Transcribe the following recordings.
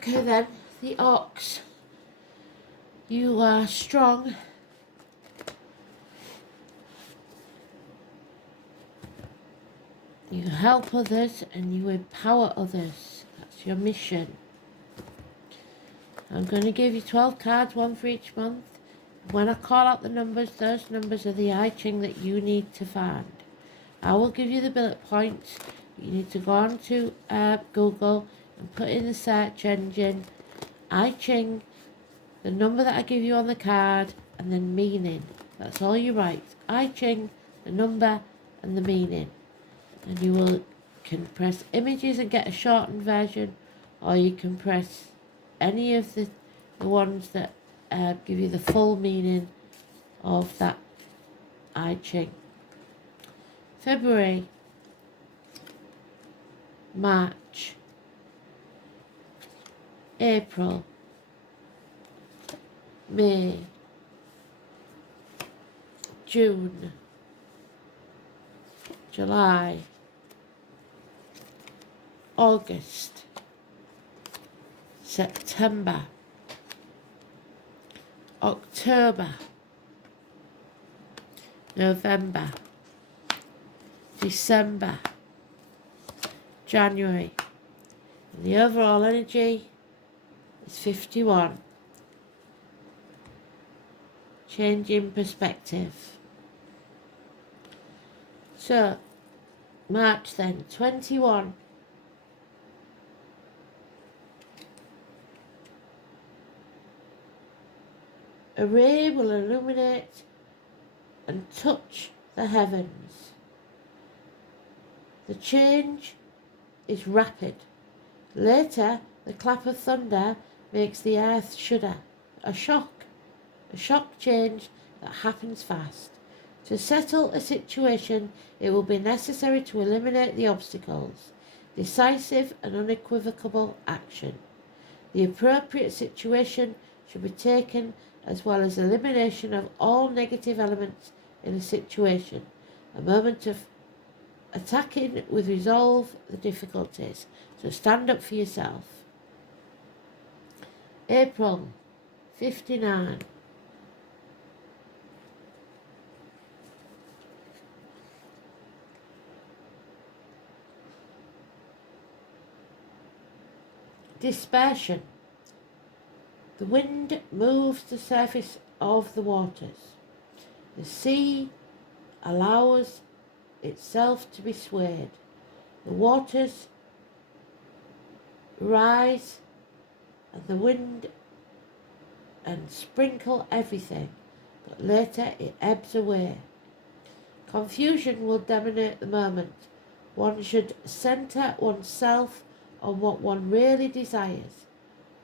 Okay then, the ox. You are strong. You help others and you empower others. That's your mission. I'm going to give you 12 cards, one for each month. When I call out the numbers, those numbers are the I Ching that you need to find. I will give you the bullet points. You need to go on to Google and put in the search engine I Ching, the number that I give you on the card, and then meaning. That's all you write. I Ching, the number, and the meaning. And you can press images and get a shortened version, or you can press any of the ones that give you the full meaning of that I Ching. February, March, April, May, June, July, August, September, October, November, December, January. And the overall energy is 51. Changing perspective. So, March then, 21. A ray will illuminate and touch the heavens. The change is rapid. Later, the clap of thunder makes the earth shudder. A shock change that happens fast. To settle a situation, it will be necessary to eliminate the obstacles. Decisive and unequivocal action. The appropriate situation should be taken, as well as elimination of all negative elements in a situation. A moment of attacking with resolve the difficulties. So stand up for yourself. April, 59. Dispersion. The wind moves the surface of the waters. The sea allows itself to be swayed. The waters rise and the wind and sprinkle everything, but later it ebbs away. Confusion will dominate the moment. One should centre oneself on what one really desires.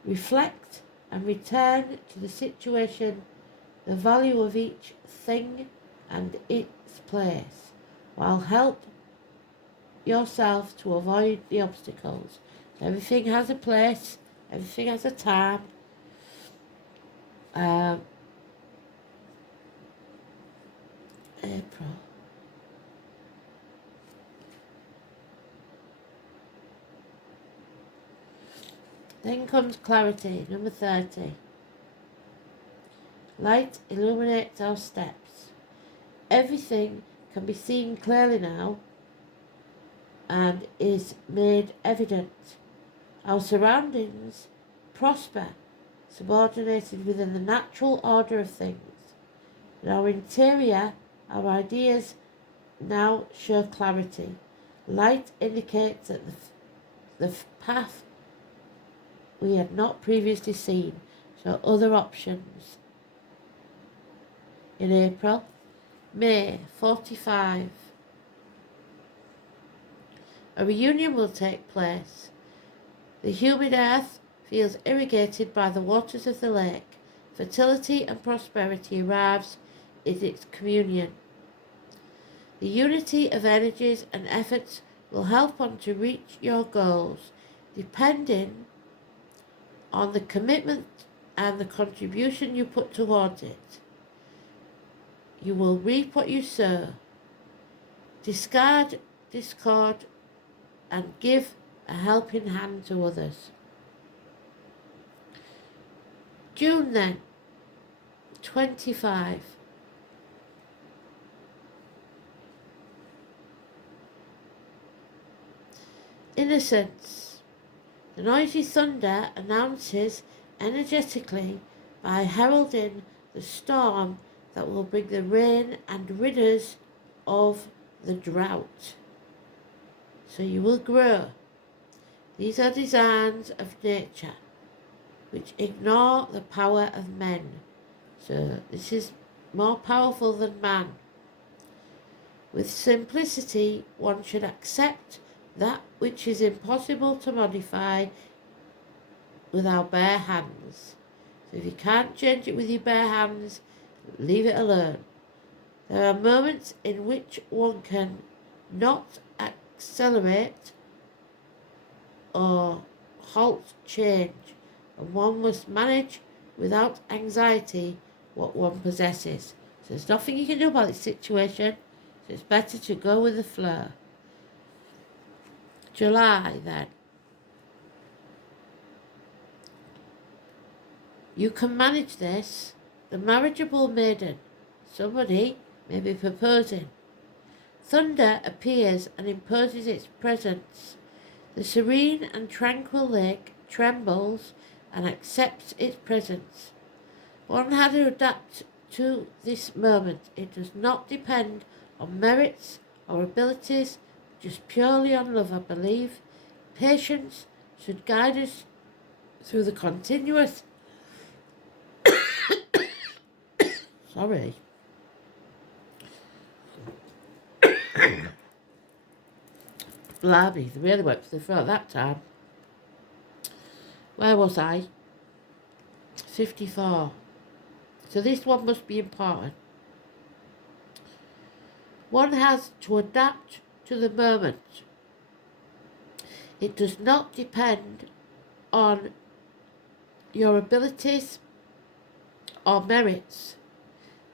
Reflect and return to the situation, the value of each thing and its place, while help yourself to avoid the obstacles. Everything has a place, everything has a time. April. Then comes clarity, number 30. Light illuminates our steps. Everything can be seen clearly now and is made evident. Our surroundings prosper, subordinated within the natural order of things. In our interior, our ideas now show clarity. Light indicates that the path we had not previously seen, so other options. In April, May, 45. A reunion will take place. The humid earth feels irrigated by the waters of the lake. Fertility and prosperity arrives in its communion. The unity of energies and efforts will help one to reach your goals, depending on the commitment and the contribution you put towards it. You will reap what you sow. Discard discord and give a helping hand to others. June then, 25. Innocence. The noisy thunder announces energetically by heralding the storm that will bring the rain and rid us of the drought. So you will grow. These are designs of nature which ignore the power of men. So this is more powerful than man. With simplicity, one should accept that which is impossible to modify with our bare hands. So if you can't change it with your bare hands, leave it alone. There are moments in which one can not accelerate or halt change, and one must manage without anxiety what one possesses. So there's nothing you can do about this situation, so it's better to go with the flow. July then. You can manage this. The marriageable maiden. Somebody may be proposing. Thunder appears and imposes its presence. The serene and tranquil lake trembles and accepts its presence. One had to adapt to this moment. It does not depend on merits or abilities, just purely on love, I believe. Patience should guide us through the continuous sorry. Blimey, they really went for the throat that time. Where was I? 54. So this one must be important. One has to adapt to the moment. It does not depend on your abilities or merits.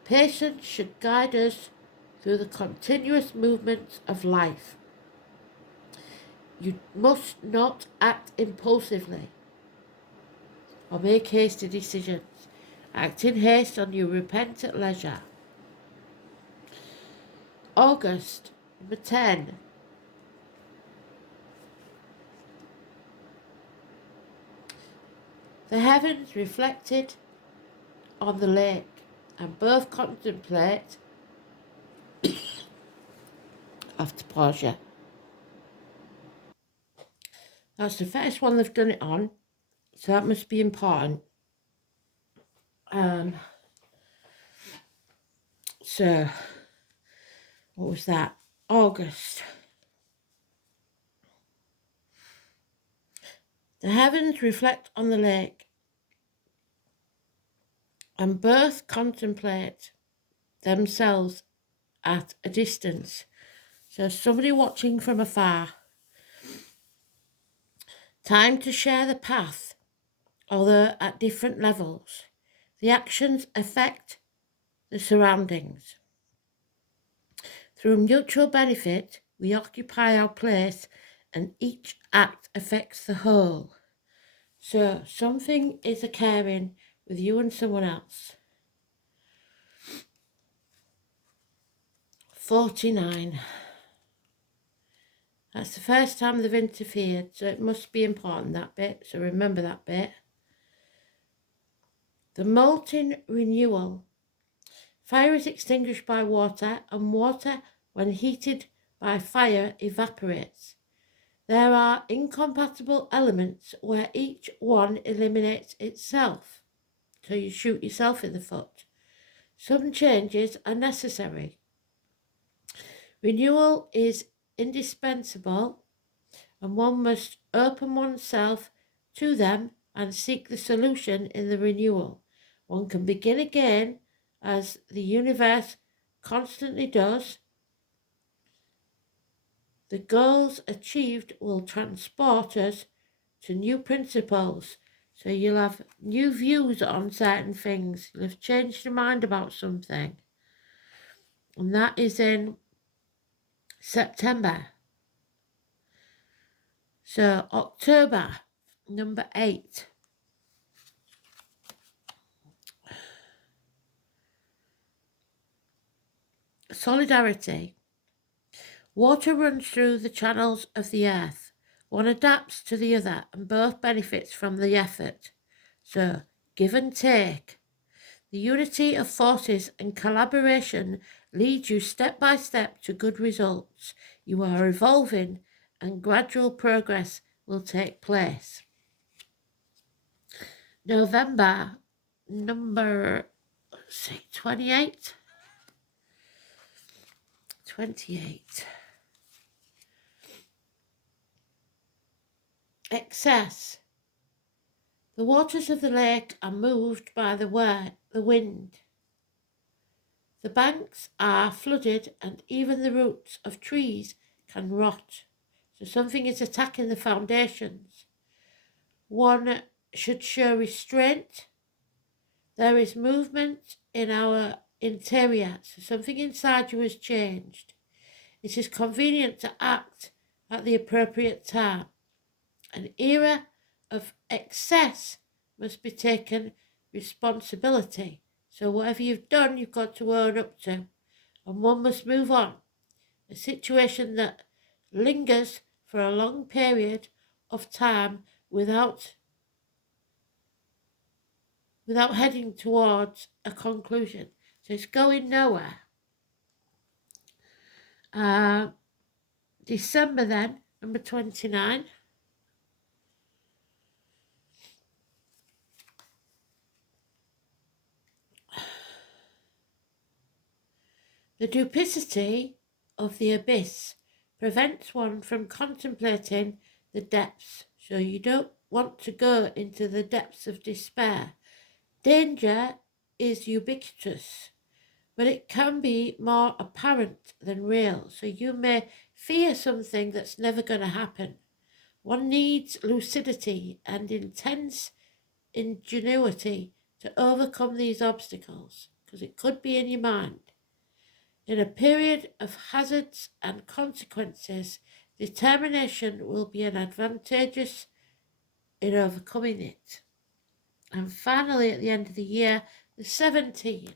Patience should guide us through the continuous movements of life. You must not act impulsively or make hasty decisions. Act in haste and you repent at leisure. August, number 10. The heavens reflected on the lake, and both contemplate after Portia. That's the first one they've done it on, so that must be important. So, what was that? August. The heavens reflect on the lake, and both contemplate themselves at a distance. So somebody watching from afar. Time to share the path, although at different levels. The actions affect the surroundings. Through mutual benefit, we occupy our place and each act affects the whole. So something is occurring with you and someone else. 49. That's the first time they've interfered, so it must be important, that bit, so remember that bit. The molten renewal. Fire is extinguished by water, and water, when heated by fire, evaporates. There are incompatible elements where each one eliminates itself, so you shoot yourself in the foot. Some changes are necessary. Renewal is indispensable, and one must open oneself to them and seek the solution in the renewal. One can begin again, as the universe constantly does. The goals achieved will transport us to new principles. So you'll have new views on certain things. You'll have changed your mind about something. And that is in September. So October, number 8. solidarity. Water runs through the channels of the earth. One adapts to the other and both benefits from the effort. So, give and take. The unity of forces and collaboration leads you step by step to good results. You are evolving and gradual progress will take place. November, number 28. 28. Excess. The waters of the lake are moved by the wind. The banks are flooded and even the roots of trees can rot. So something is attacking the foundations. One should show restraint. There is movement in our interior, so something inside you has changed. It is convenient to act at the appropriate time. An era of excess must be taken responsibility. So whatever you've done, you've got to own up to. And one must move on. A situation that lingers for a long period of time without heading towards a conclusion. So it's going nowhere. December then, number 29. The duplicity of the abyss prevents one from contemplating the depths, so you don't want to go into the depths of despair. Danger is ubiquitous, but it can be more apparent than real, so you may fear something that's never going to happen. One needs lucidity and intense ingenuity to overcome these obstacles, because it could be in your mind. In a period of hazards and consequences, determination will be an advantageous in overcoming it. And finally, at the end of the year, the 17.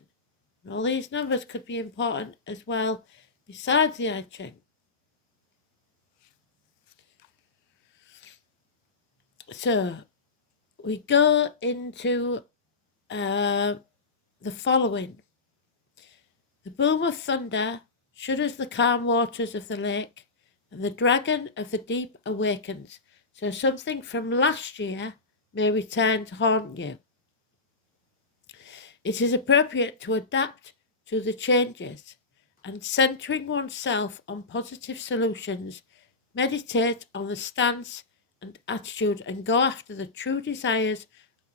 And all these numbers could be important as well, besides the I Ching. So, we go into the following. The boom of thunder shudders the calm waters of the lake, and the dragon of the deep awakens. So something from last year may return to haunt you. It is appropriate to adapt to the changes, and centering oneself on positive solutions, meditate on the stance and attitude and go after the true desires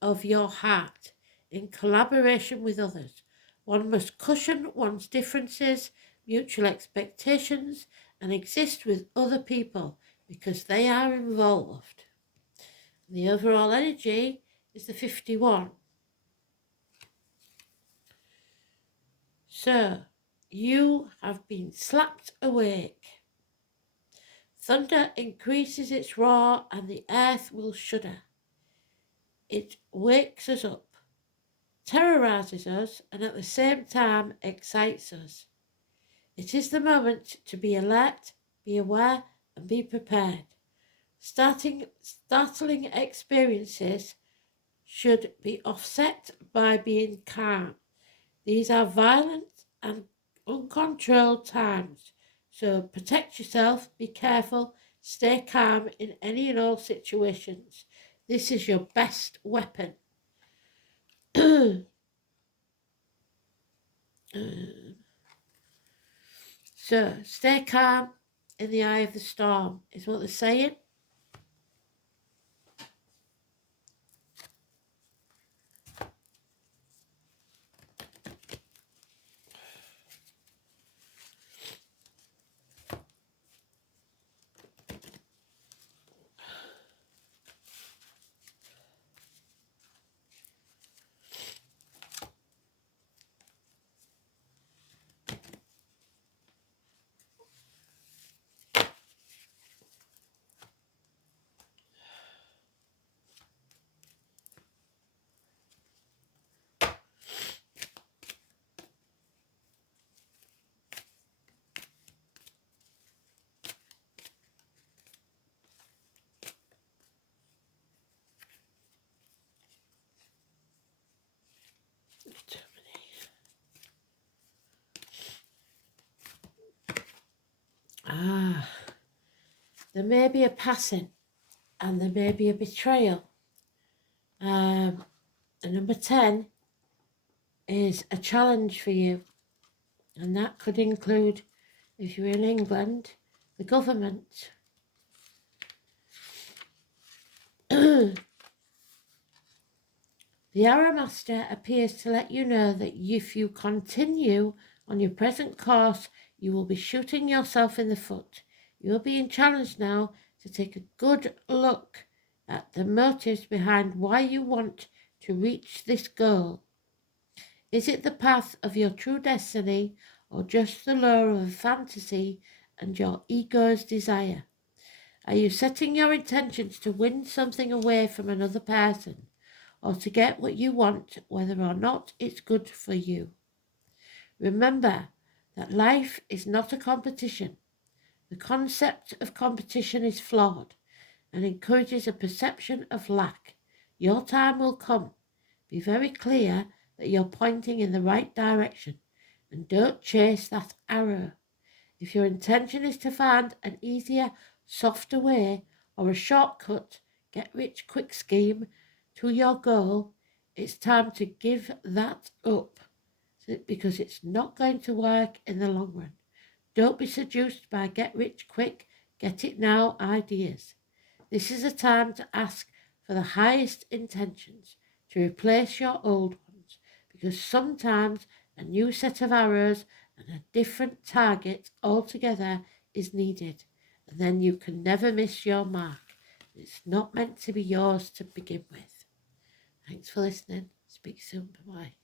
of your heart in collaboration with others. One must cushion one's differences, mutual expectations, and exist with other people because they are involved. The overall energy is the 51. So, you have been slapped awake. Thunder increases its roar and the earth will shudder. It wakes us up, terrorizes us, and at the same time excites us. It is the moment to be alert, be aware, and be prepared. Startling experiences should be offset by being calm. These are violent and uncontrolled times, so protect yourself, be careful, stay calm in any and all situations. This is your best weapon. So, stay calm in the eye of the storm, is what they're saying. there may be a passing and there may be a betrayal. And number 10 is a challenge for you. And that could include, if you're in England, the government. The Arrow Master appears to let you know that if you continue on your present course, you will be shooting yourself in the foot. You are being challenged now to take a good look at the motives behind why you want to reach this goal. Is it the path of your true destiny, or just the lure of a fantasy and your ego's desire? Are you setting your intentions to win something away from another person, or to get what you want, whether or not it's good for you? Remember that life is not a competition. The concept of competition is flawed and encourages a perception of lack. Your time will come. Be very clear that you're pointing in the right direction, and don't chase that arrow. If your intention is to find an easier, softer way or a shortcut, get-rich-quick scheme to your goal, it's time to give that up, because it's not going to work in the long run. Don't be seduced by get-rich-quick, get-it-now ideas. This is a time to ask for the highest intentions, to replace your old ones, because sometimes a new set of arrows and a different target altogether is needed, and then you can never miss your mark. It's not meant to be yours to begin with. Thanks for listening. Speak soon. Bye-bye.